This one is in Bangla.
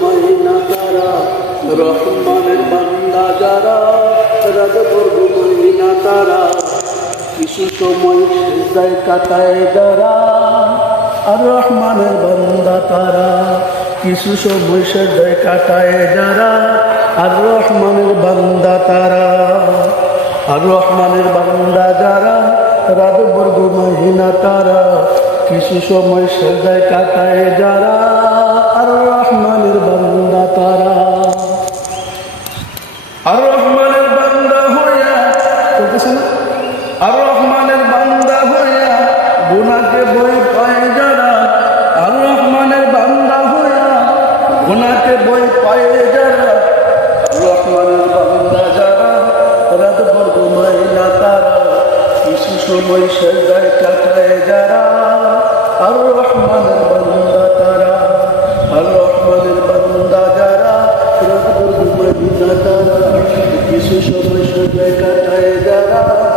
ভর না তারা রহমানের বান্দা তারা কিছু সময় সেজদায় কাটায় যারা আর রহমানের বান্দা তারা কিছু সময় সেজদায় কাটায় যারা আর রহমানের বান্দা তারা আর রহমানের বান্দা যারা রাত তারা কিছু সময় সেজদায় কাটায় যারা, আর রহমানের বান্দা তারা। আর রহমানের বান্দা হইয়া চলতেছে না? আর রহমানের বান্দা হইয়া গুনাকে বই পায় যারা, আর রহমানের বান্দা হইয়া গুনাকে বই পায় যারা রহমানের বান্দা যারা, রাত ভর ঘুমায় না তারা সময় সেজায় কাটায় যারা। শুধু কাটায় যারা